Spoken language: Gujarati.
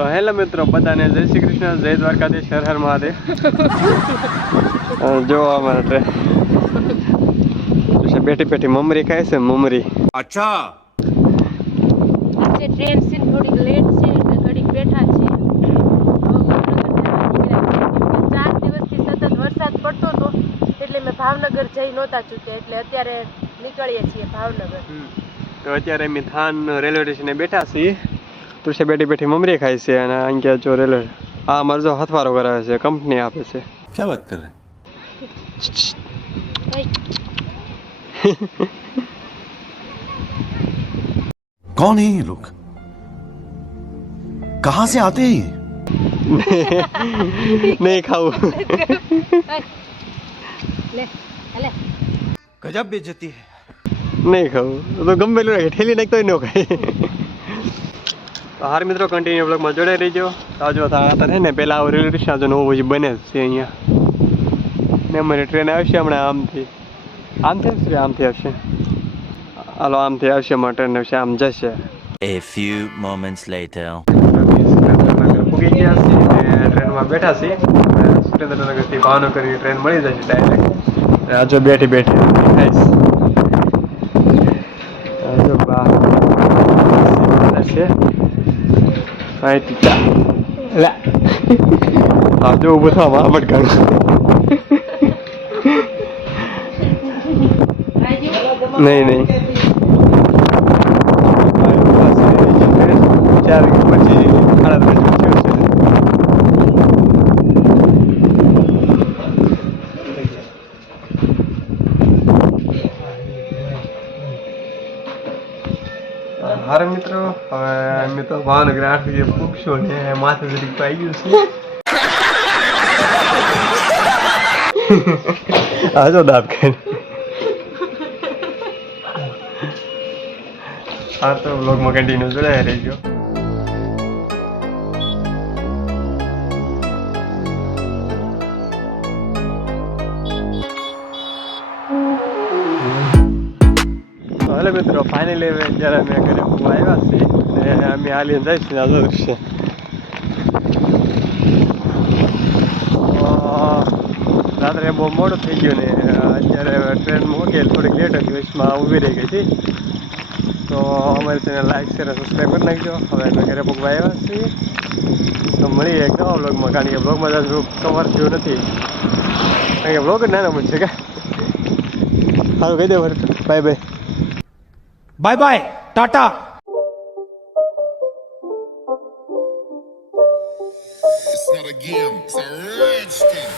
તો હેલો મિત્રો બધાને જય શ્રી કૃષ્ણ, જય દ્વારકાધીશ, હર હર મહાદેવ। જો અમારા ટ્રેન બેઠી બેઠી મમરી ખાય છે, મમરી। अच्छा જે ટ્રેન છે થોડીક લેટ છે એટલે ઘડીક બેઠા છે। ચાર દિવસથી સતત વરસાદ પડતો હતો એટલે મેં ભાવનગર જઈ નહોતા ચૂક્યા એટલે અત્યારે નીકળીએ છીએ ભાવનગર। તો અત્યારે અમે થાન રેલવે સ્ટેશને બેઠા છીએ। તુલસી બેઠી બેઠી મમરી ખાય છે અને અહીંયા જો રેલવે આ અમારે જો હથવારો કરાવે છે, કંપની આપે છે। क्या बात कर रहे हैं? कौन है ये लोग? कहाँ से आते हैं ये? નહીં ખાવું। લે લે गजब बेइज्जती है। નહીં ખાવું તો ગમે એટલું ઠેલી નાખતો ન ખાય। તો હાર મિત્રો કન્ટિન્યુ બ્લોગમાં જોડાઈ રહીજો। તો જો અત્યારે ને પહેલાં રેલવે સ્ટેશન નવું પછી બને જ છે અહીંયા ને અમારી ટ્રેન આવશે હમણાં આમથી આમથી આવશે। હાલો આમથી આવશે અમારી ટ્રેન આવશે, આમ જશે। A few moments later. પૂગી ગયા છીએ ને ટ્રેનમાં બેઠા છીએ। સુરેન્દ્રનગરથી ભાવનગરની ટ્રેન મળી જશે ડાયરેક્ટ। આ જો બેઠી બેઠી ખાઈશ। જો બા છે હા જો ઊભું થવા આમટ કાઢ। નહીં નહીં 4 પછી 8:30 હારે મિત્રો હવે અમે તો ભાવનગર 8 વાગે પૂછશો ને માથે જરીક તો આવી ગયું છે। આ જો દાંત ખાઈને આ તો બ્લોગમાં કન્ટિન્યુ જોડાયા રહેજો। हेलो मित्रों फाइनली અત્યારે અમે ઘરે આવ્યા છીએ અને અમે હાલીને જઈશું આ દૃશ્ય। રાત્રે બહુ મોડું થઈ ગયું ને અત્યારે ટ્રેન મૂકેલ થોડીક લેટ હતી, વીસમાં ઊભી રહી ગઈ હતી। તો અમારી ચેનલ લાઈક શેર સબસ્ક્રાઈબ કરી નાખજો। હવે અમે ઘરે પગવા આવ્યા છીએ તો મળીએ એક નવા બ્લોગમાં, કારણ કે બ્લોગમાં કવર થયું નથી કારણ કે બ્લોગ જ નાનો બનશે કે સારું કહી દે bye bye bye bye tata. It's not a game, it's a rich thing.